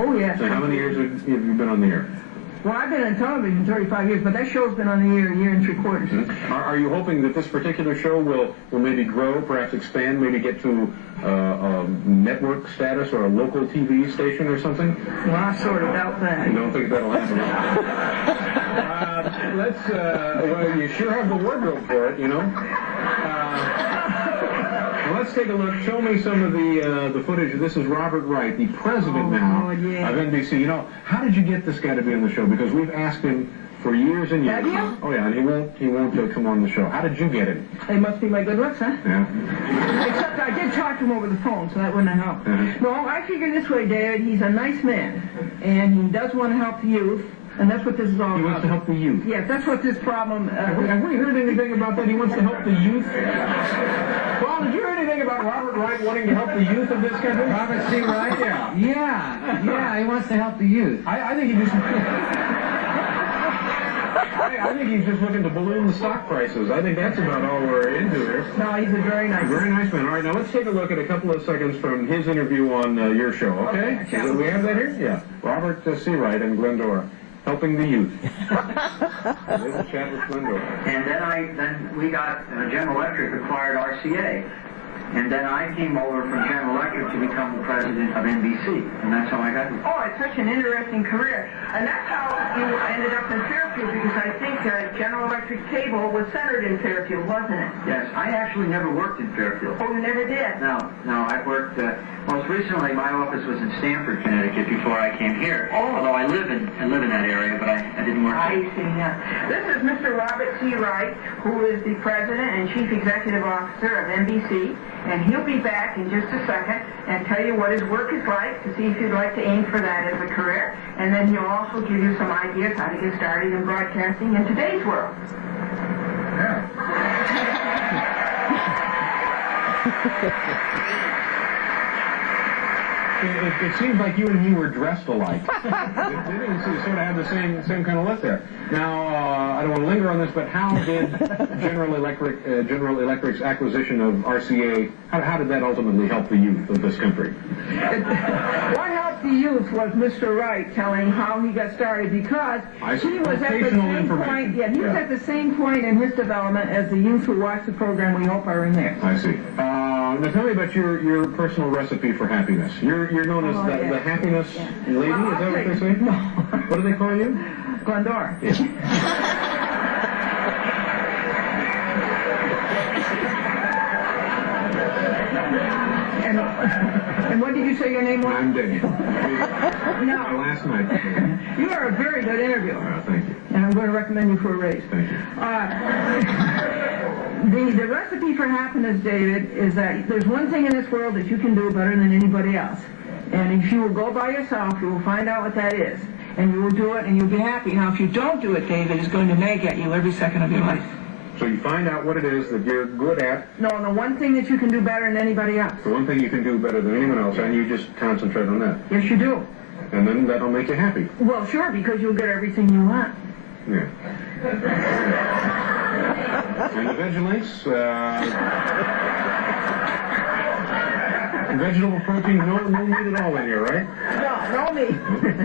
Oh, yeah. So how many years have you been on the air? Well, I've been on television 35 years, but that show's been on the air a year and 3/4. Are you hoping that this particular show will maybe grow, perhaps expand, maybe get to a network status or a local TV station or something? Well, I sort of doubt that. You don't think that'll happen? Well, you sure have the wardrobe for it, you know. Let's take a look. Show me some of the footage. This is Robert Wright, the president now of NBC. You know, how did you get this guy to be on the show? Because we've asked him for years and years. Have you? Oh yeah, and he won't come on the show. How did you get him? They must be my good looks, huh? Yeah. Except I did talk to him over the phone, so that wouldn't have helped. No, I figure this way, David. He's a nice man, and he does want to help the youth. And that's what this is all about. He wants to help the youth. Yes, that's what this problem... Have we heard anything about that? He wants to help the youth? Paul, did you hear anything about Robert Wright wanting to help the youth of this country? Robert C. Wright? Yeah, he wants to help the youth. I think he just... I think he's just looking to balloon the stock prices. I think that's about all we're into here. No, he's a very nice man. Very nice man. All right, now let's take a look at a couple of seconds from his interview on your show, okay? Do we have that here? Yeah. Robert C. Wright and Glendora. Helping the youth. There's a chat with Glendora. And then we got General Electric acquired RCA. And then I came over from General Electric to become the president of NBC. And that's how I got here. Oh, it's such an interesting career. And that's how you ended up in Fairfield, because I think General Electric cable was centered in Fairfield, wasn't it? Yes, I actually never worked in Fairfield. Oh, you never did? No, I worked, most recently my office was in Stamford, Connecticut before I came here. Oh. Although I live in that area, but I didn't work I there. see, yeah. This is Mr. Robert C. Wright, who is the president and chief executive officer of NBC. And he'll be back in just a second and tell you what his work is like to see if you'd like to aim for that as a career. And then he'll also give you some ideas how to get started in broadcasting in today's world. It seems like you and he were dressed alike. They sort of have the same kind of look there. Now, I don't want to linger on this, but how did General Electric's acquisition of RCA, how did that ultimately help the youth of this country? What helped the youth was Mr. Wright telling how he got started, because he was at the same point. Yeah, he was at the same point in his development as the youth who watch the program. We hope are in there. I see. Now tell me about your personal recipe for happiness. You're known as the happiness lady. Is that what they say? No. What do they call you? Glendora. Yeah. And what did you say your name was? I'm Dave. No. Last night. You are a very good interviewer. Thank you. And I'm going to recommend you for a raise. Thank you. The recipe for happiness, David, is that there's one thing in this world that you can do better than anybody else. And if you will go by yourself, you will find out what that is. And you will do it, and you'll be happy. Now, if you don't do it, David, it's going to nag at you every second of your life. So you find out what it is that you're good at. No, the one thing that you can do better than anybody else. The one thing you can do better than anyone else, and you just concentrate on that. Yes, you do. And then that'll make you happy. Well, sure, because you'll get everything you want. Yeah. And the Vegelinks, vegetable protein, no meat at all in here, right? No meat.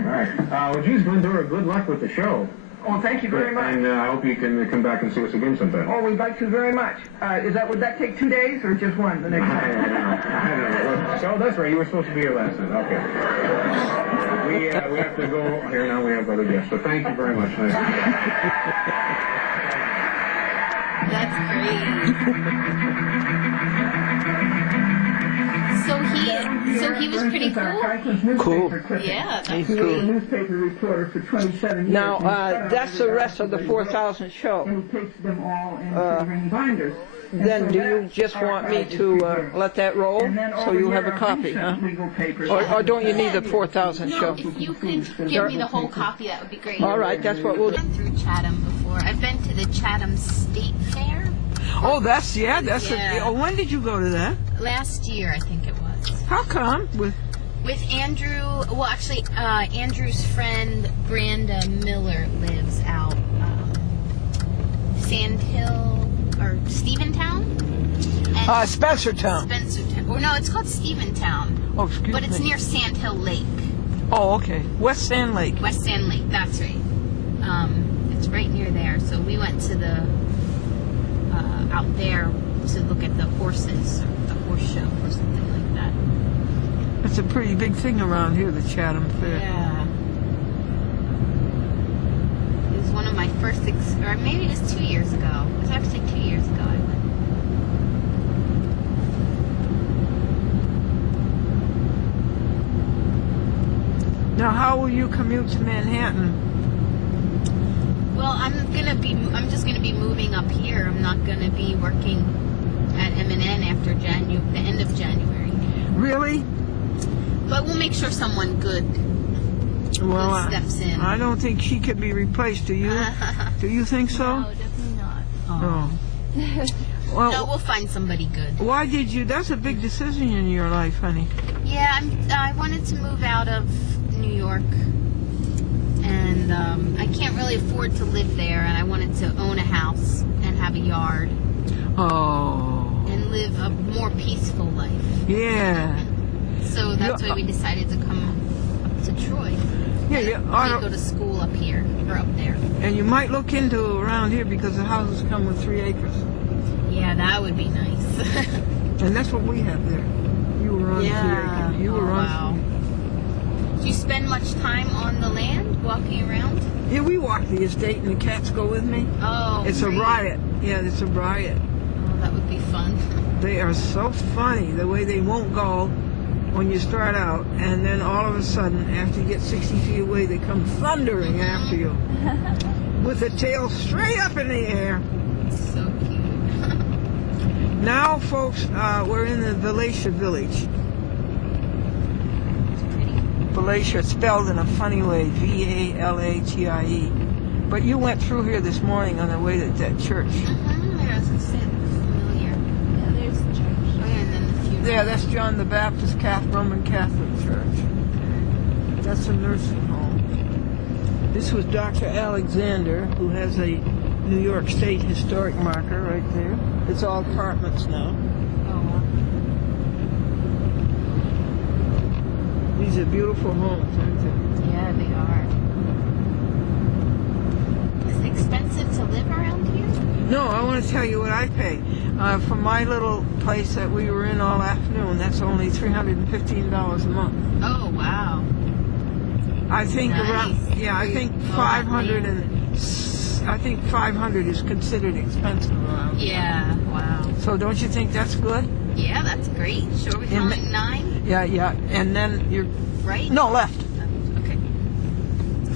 All right. Well, geez, Glendora, good luck with the show. Oh, thank you very much. And I hope you can come back and see us again sometime. Oh, we'd like to very much. Would that take 2 days or just one the next time? I don't know. So that's right. You were supposed to be here last night. Okay. We have to go here now. We have other guests. So thank you very much. That's great. So he was pretty cool. Cool. Yeah, that's He was a newspaper reporter for 27 years. Now, that's the rest of the 4,000 show. And he takes them all in ring binders. Then do you just want me to let that roll so you have a copy, huh? Or don't you need the 4,000 show? If you could give me the whole copy, that would be great. All right, that's what we'll do. I've been through Chatham before. I've been to the Chatham State Fair. Oh, that's when did you go to that? Last year, I think it was. How come? With Andrew, well, actually, Andrew's friend Branda Miller lives out Sand Hill or Steventown. Spencertown. Spencertown. Or no, it's called Steventown. Oh, excuse me. But it's near Sand Hill Lake. Oh, okay. West Sand Lake. West Sand Lake, that's right. It's right near there. So we went to the out there to look at the horses, or the horse show, or something like that. It's a pretty big thing around here, the Chatham Fair. Yeah. It was one of my first, or maybe it was 2 years ago. It was actually 2 years ago I went. Now, how will you commute to Manhattan? Well, I'm just gonna be moving up here. I'm not gonna be working at M&N after the end of January. Really? But we'll make sure someone good Well, steps in. I don't think she could be replaced. Do you? Do you think so? No, definitely not. Oh. No, Well, we'll find somebody good. why did you? That's a big decision in your life, honey. Yeah, I wanted to move out of New York, and I can't really afford to live there, and I wanted to own a house and have a yard Oh. and live a more peaceful life. Yeah. So that's why we decided to come up to Troy. Yeah, and yeah. go to school up here, or up there. And you might look into around here because the houses come with 3 acres. Yeah, that would be nice. And that's what we have there. You were on 3 acres. You were on. Wow. Do you spend much time on the land, walking around? Yeah, we walk the estate and the cats go with me. Oh, It's great. a riot. Yeah, it's a riot. Oh, that would be fun. They are so funny, the way they won't go when you start out, and then all of a sudden, after you get 60 feet away, they come thundering after you with the tail straight up in the air. So cute. Now, folks, we're in the Valatia village. It's pretty. Valatia, spelled in a funny way, V-A-L-A-T-I-E. But you went through here this morning on the way to that church. Yeah, it's familiar. Yeah, there's the church. Oh, yeah, and then the funeral. Yeah, that's John the Baptist Roman Catholic Church. That's a nursing home. This was Dr. Alexander, who has a New York State historic marker right there. It's all apartments now. Oh, wow. These are beautiful homes, aren't they? Yeah, they are. Is it expensive to live around here? No, I want to tell you what I pay. For my little place that we were in all afternoon, that's only $315 a month. Oh, wow. I think Nice. around, yeah, I think Oh, 500 I think 500 is considered expensive around here. Yeah, wow. So don't you think that's good? Yeah, that's great. Sure, we're And following 9, Yeah, yeah. And then you're right? no left. Okay.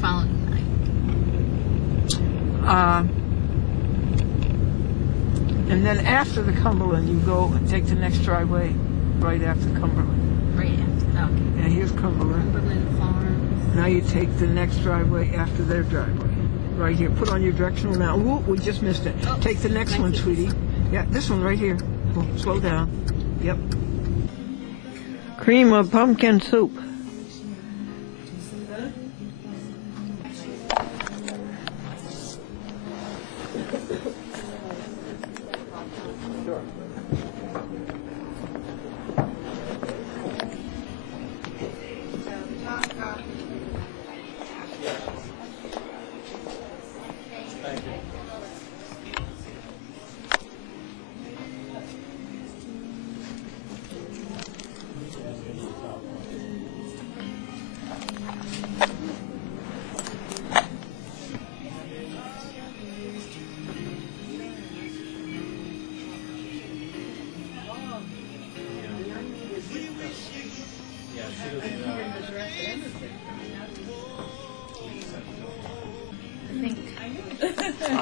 Following 9. And then after the Cumberland, you go and take the next driveway right after Cumberland. Right after. Okay. And here's Cumberland. Cumberland Farms. Now you take the next driveway after their driveway. Right here. Put on your directional now. Whoop, we just missed it. Oh, Take the next can I one, take sweetie. this Yeah, this one right here. Oh, slow down. Yep. Cream of pumpkin soup.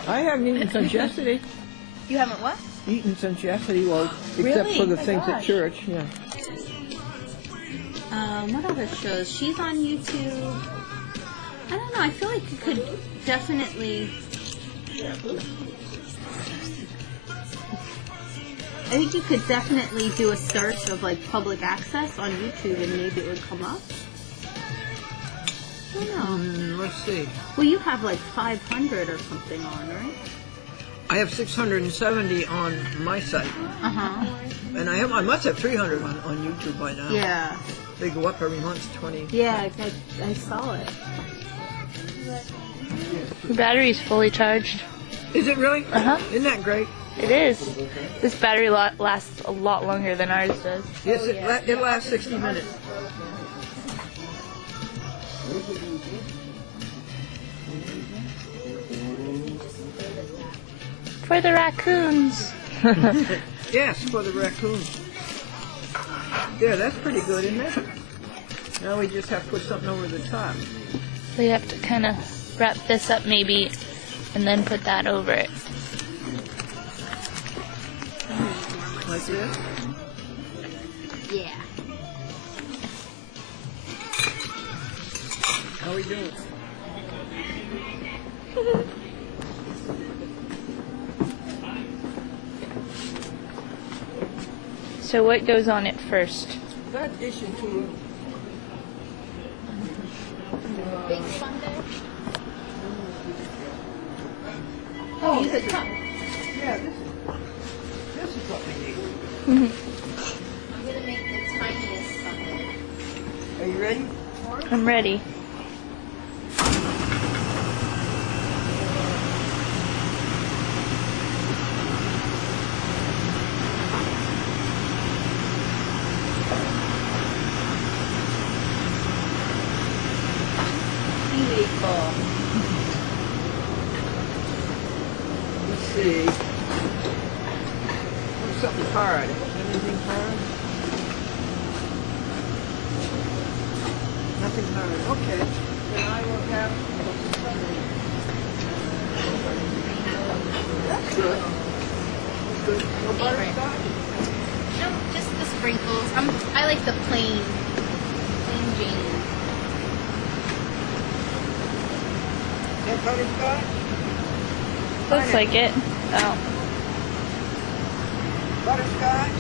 I haven't eaten since yesterday. You haven't what? Eaten since yesterday, well, except Really? for the Oh my things at gosh. church. Yeah. What other shows? She's on YouTube. I don't know. I feel like you could definitely. I think you could definitely do a search of like public access on YouTube and maybe it would come up. I don't know. Let's see. Well, you have like 500 or something on, right? I have 670 on my site. Uh-huh. And I must have 300 on YouTube by now. Yeah. They go up every month, 20. Yeah, I saw it. The battery's fully charged. Is it really? Uh-huh. Isn't that great? It is. This battery lasts a lot longer than ours does. Yes, it lasts 60 minutes. For the raccoons. Yes, for the raccoons. Yeah, that's pretty good, isn't it? Now we just have to put something over the top. So you have to kind of wrap this up maybe and then put that over it. Like this. Yeah. How we doing? So what goes on it first? That dishing tool. Big Sunday. Oh, use a cup. Yeah, this is what we need. I'm gonna make the tiniest Sunday. Are you ready? I'm ready. Beautiful. Let's see. What's something hard? Anything hard? Nothing hard. Okay. Then I will have. That's good. That's good. No butterscotch? No, just the sprinkles. I like the plain Jane. That butterscotch? Looks like it. Oh. Butterscotch?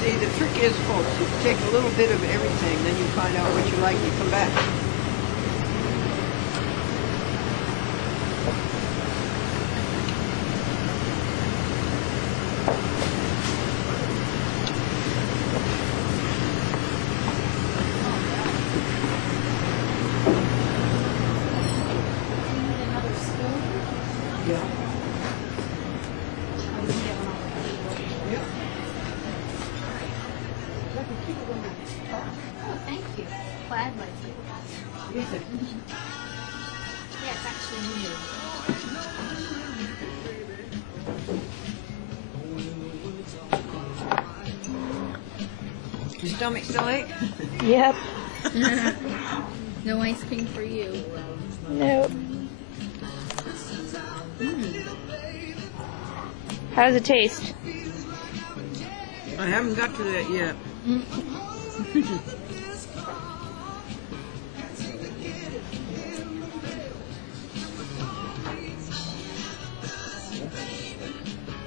See, the trick is, folks, you take a little bit of everything, then you find out what you like, and you come back. Another spoon. Yeah. Yeah. Oh, thank you. Glad like it. Yes, it- Yeah, it's actually new. Your stomach still ache? Yep. No ice cream for you. Nope. How does it taste? I haven't got to that yet.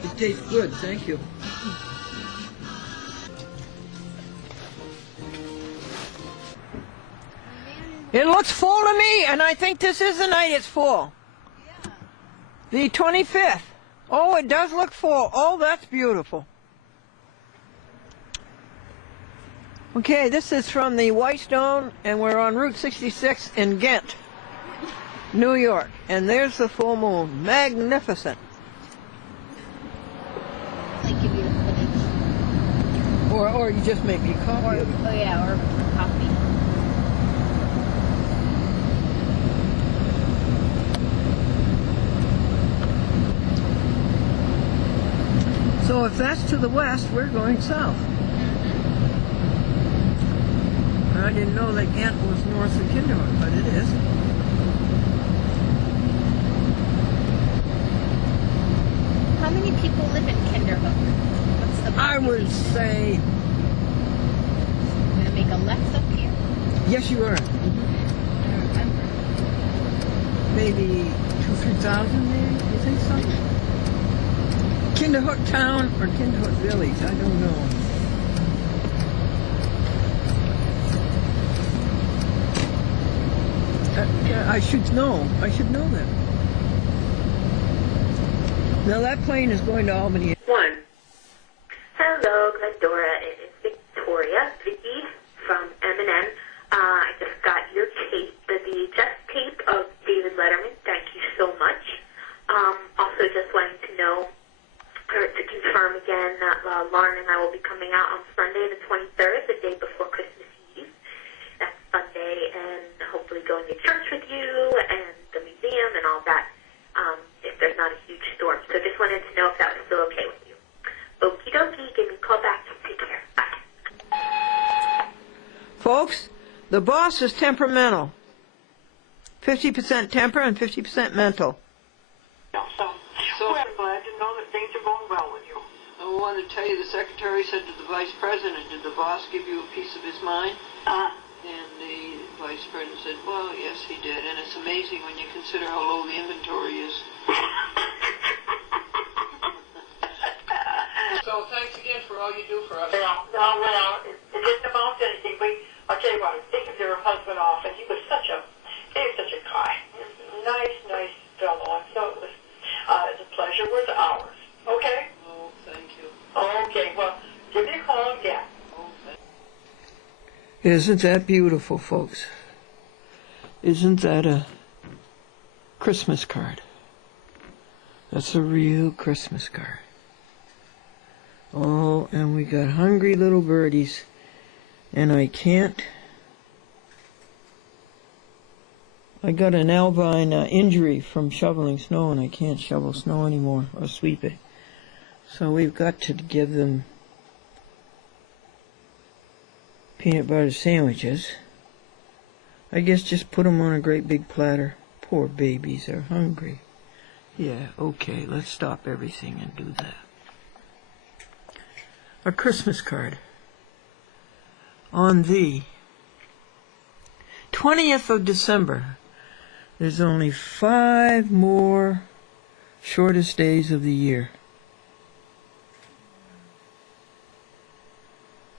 It tastes good, thank you. It looks full to me, and I think this is the night it's full. The 25th. Oh, it does look full. Oh, that's beautiful. Okay, this is from the Whitestone, and we're on Route 66 in Ghent, New York. And there's the full moon. Magnificent. Like give you the footage. Or you just make me a copy of it. Oh yeah, or coffee. if that's to the west, we're going south. I didn't know that Ghent was north of Kinderhook, but it is. How many people live in Kinderhook? What's the I would population? say, I'm gonna make a left up here. yes, you are. I don't remember. Maybe 2,000-3,000, maybe? You think so? Kinderhook Town or Kinderhook Village? I don't know. I should know. I should know that. Now that plane is going to Albany. One. Hello, Glendora. It is Victoria, Vicky from M&M. I just got your tape, the VHS tape of David Letterman. Thank you so much. Also, just wanting to know, or to confirm again, that Lauren and I will be coming out on Sunday the 23rd, the day before Christmas Eve. That's Sunday, and hopefully going to church with you and the museum and all that. If there's not a huge storm. So just wanted to know if that was still okay with you. Okie dokie, give me a call back. Take care. Bye. Folks, the boss is temperamental. 50% temper and 50% mental. So we're glad to know that things are going well with you. I wanted to tell you the secretary said to the vice president, did the boss give you a piece of his mind? And the vice president said, well, yes, he did. And it's amazing when you consider how low the inventory is. So thanks again for all you do for us. Well, it didn't amount to anything. I'll tell you what, I was taking your husband off, and he was such a guy. Nice fellow. And so it was, the pleasure was ours. Okay? Oh, thank you. Okay, well, give me a call again. Isn't that beautiful, folks? Isn't that a Christmas card? That's a real Christmas card. Oh, and we got hungry little birdies, and I got an albine injury from shoveling snow, and I can't shovel snow anymore or sweep it. So we've got to give them peanut butter sandwiches. I guess just put them on a great big platter. Poor babies are hungry. Yeah, okay, let's stop everything and do that. A Christmas card. On the 20th of December, there's only 5 more shortest days of the year.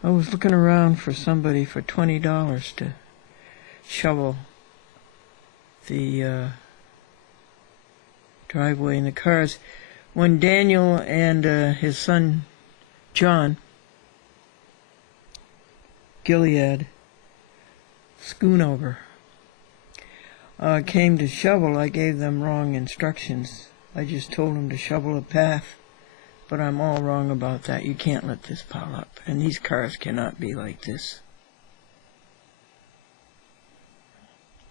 I was looking around for somebody for $20 to shovel the driveway and the cars when Daniel and his son John Gilead Schoonover came to shovel. I gave them wrong instructions. I just told them to shovel a path, but I'm all wrong about that. You can't let this pile up, and these cars cannot be like this.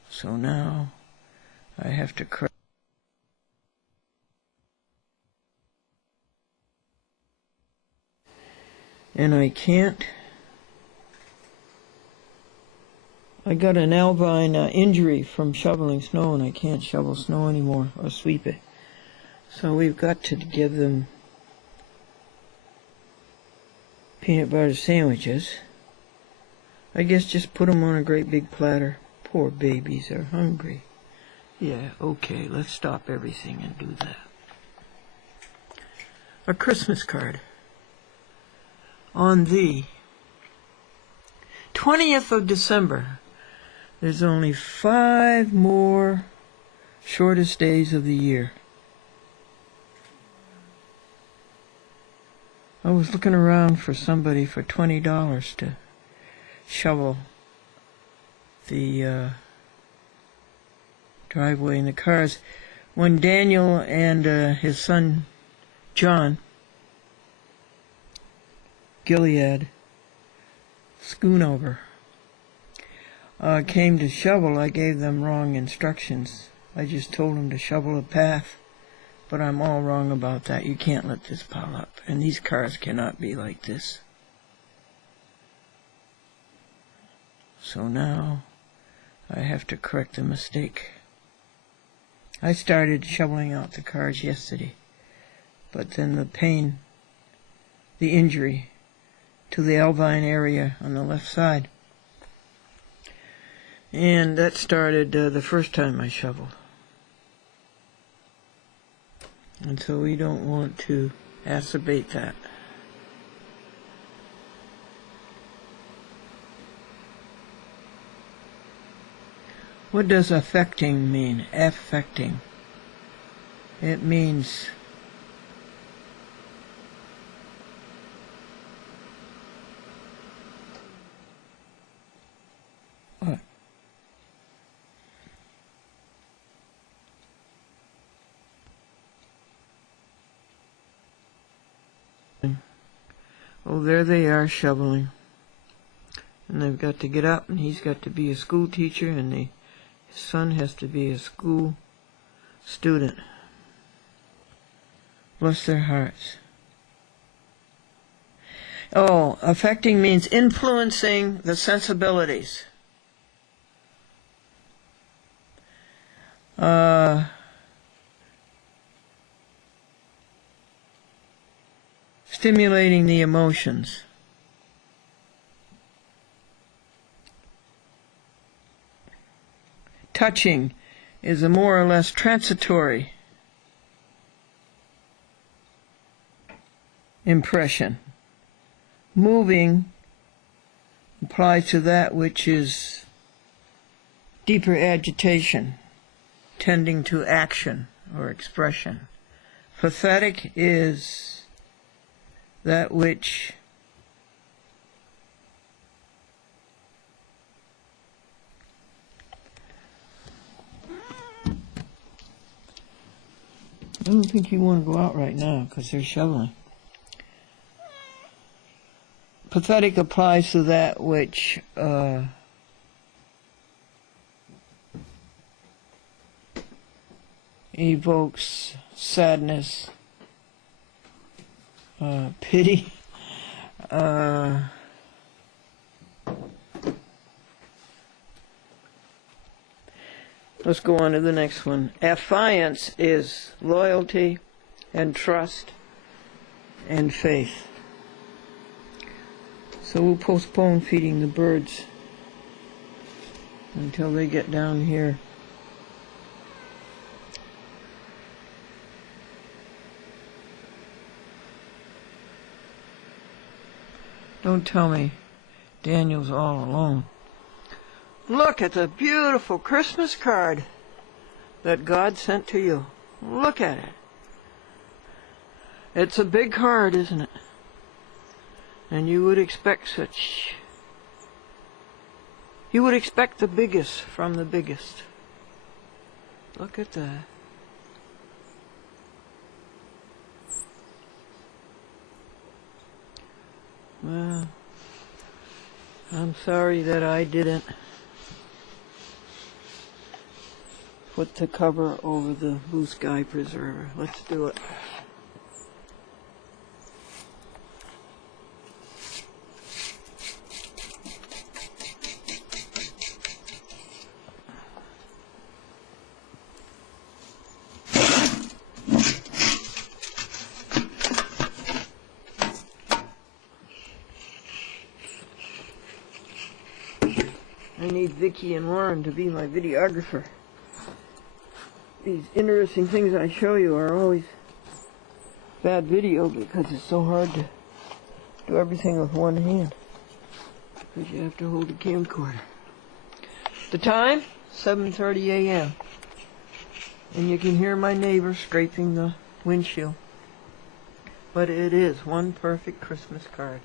So now I have to cry. And I can't. I got an albine injury from shoveling snow, and I can't shovel snow anymore or sweep it. So we've got to give them peanut butter sandwiches. I guess just put them on a great big platter. Poor babies are hungry. Yeah, okay, let's stop everything and do that. A Christmas card. On the 20th of December, there's only 5 more shortest days of the year. I was looking around for somebody for $20 to shovel the driveway and the cars when Daniel and his son John Gilead Schoonover came to shovel. I gave them wrong instructions. I just told them to shovel a path, But I'm all wrong about that. You can't let this pile up. And these cars cannot be like this. So now I have to correct the mistake. I started shoveling out the cars yesterday, but then the pain, the injury to the Elvine area on the left side, and that started the first time I shoveled. And so we don't want to acerbate that. What does affecting mean? Affecting. It means what? Oh, there they are shoveling. And they've got to get up, and he's got to be a school teacher, and his son has to be a school student. Bless their hearts. Oh, affecting means influencing the sensibilities. Stimulating the emotions. Touching is a more or less transitory impression. Moving applies to that which is deeper agitation, tending to action or expression. Pathetic is that which I don't think you want to go out right now because they're shoveling. Pathetic applies to that which evokes sadness, pity, let's go on to the next one. Affiance is loyalty and trust and faith. So we'll postpone feeding the birds until they get down here. Don't tell me Daniel's all alone. Look at the beautiful Christmas card that God sent to you. Look at it. It's a big card, isn't it? And you would expect such... You would expect the biggest from the biggest. Look at that. Well, I'm sorry that I didn't put the cover over the blue sky preserver. Let's do it. I need Vicky and Warren to be my videographer. These interesting things I show you are always bad video because it's so hard to do everything with one hand. Because you have to hold the camcorder. The time? 7:30 a.m. And you can hear my neighbor scraping the windshield. But it is one perfect Christmas card.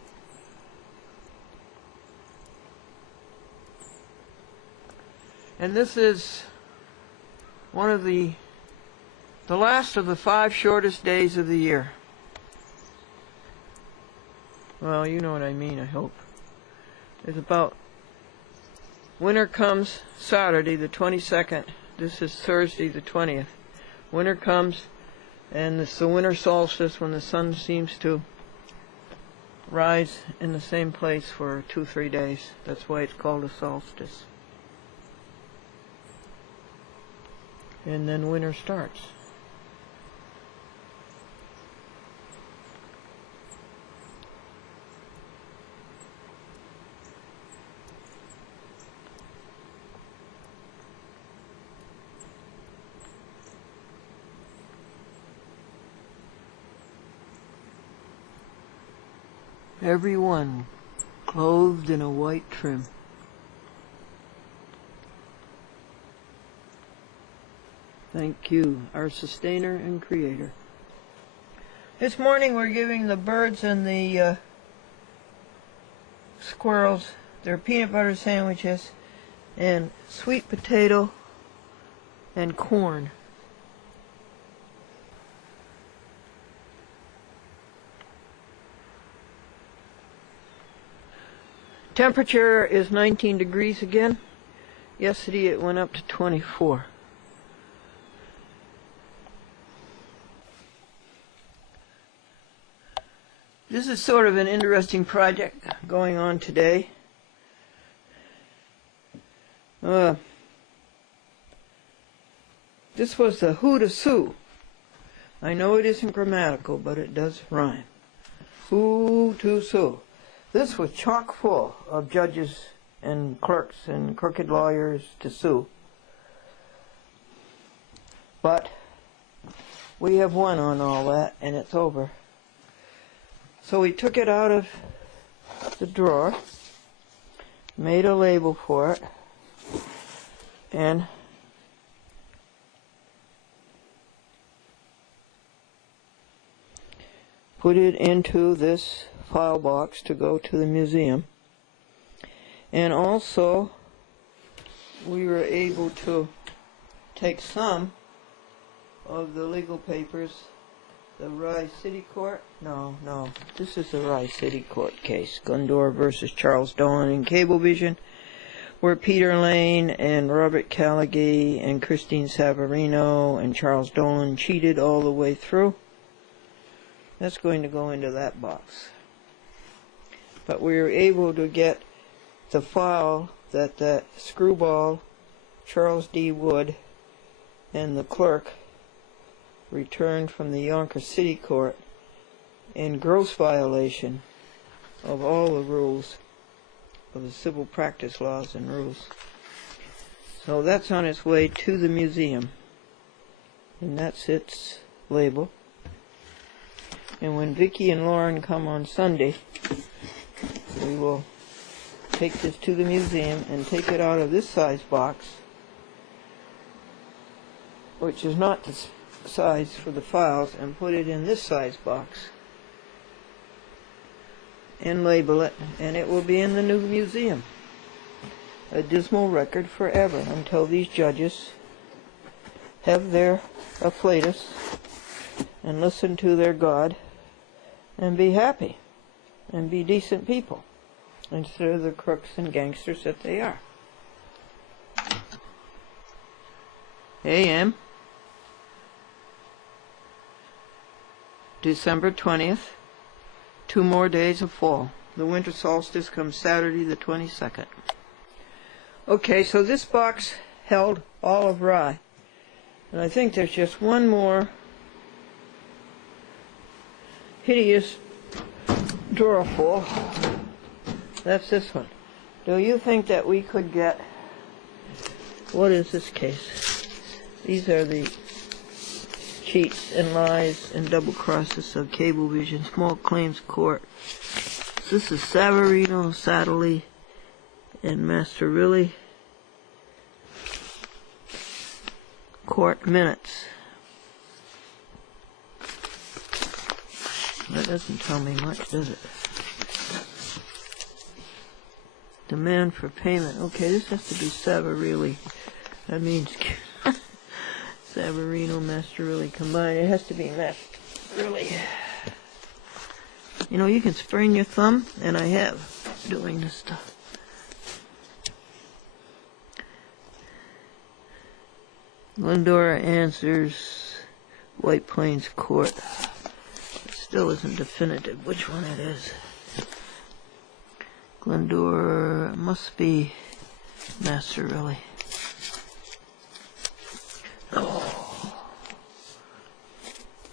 And this is one of the last of the 5 shortest days of the year. Well, you know what I mean, I hope. It's about... Winter comes Saturday, the 22nd. This is Thursday, the 20th. Winter comes And it's the winter solstice when the sun seems to rise in the same place for 2-3 days. That's why it's called a solstice. And then winter starts. Everyone clothed in a white trim. Thank you, our sustainer and creator. This morning we're giving the birds and the squirrels their peanut butter sandwiches and sweet potato and corn. Temperature is 19 degrees again. Yesterday it went up to 24. This is sort of an interesting project going on today. This was the Who to Sue. I know it isn't grammatical, but it does rhyme. Who to Sue. This was chock full of judges and clerks and crooked lawyers to sue. But we have won on all that, and it's over. So we took it out of the drawer, made a label for it, and put it into this file box to go to the museum. And also we were able to take some of the legal papers, the Rye City Court, this is the Rye City Court case, Glendora versus Charles Dolan in Cablevision, where Peter Lane and Robert Callaghan and Christine Savarino and Charles Dolan cheated all the way through. That's going to go into that box. But we were able to get the file that that screwball Charles D. Wood and the clerk returned from the Yonkers City Court in gross violation of all the rules of the civil practice laws and rules. So that's on its way to the museum. And that's its label. And when Vicki and Lauren come on Sunday, we will take this to the museum and take it out of this size box, which is not the size for the files, and put it in this size box and label it, and it will be in the new museum. A dismal record forever until these judges have their afflatus and listen to their God and be happy and be decent people instead of the crooks and gangsters that they are. A.M. December 20th. 2 more days of fall. The winter solstice comes Saturday the 22nd. Okay, so this box held all of Rye. And I think there's just one more hideous drawer full. That's this one. Do you think that we could get... What is this case? These are the cheats and lies and double crosses of Cablevision Small Claims Court. This is Savarino, Satterley, and Masterilli court minutes. That doesn't tell me much, does it? Demand for payment. Okay, this has to be Savarelli. That means Savarino, Masterilli combined. It has to be Masterilli. You know, you can sprain your thumb, and I have, doing this stuff. Glendora answers White Plains Court. It still isn't definitive which one it is. Glendora must be Master, really.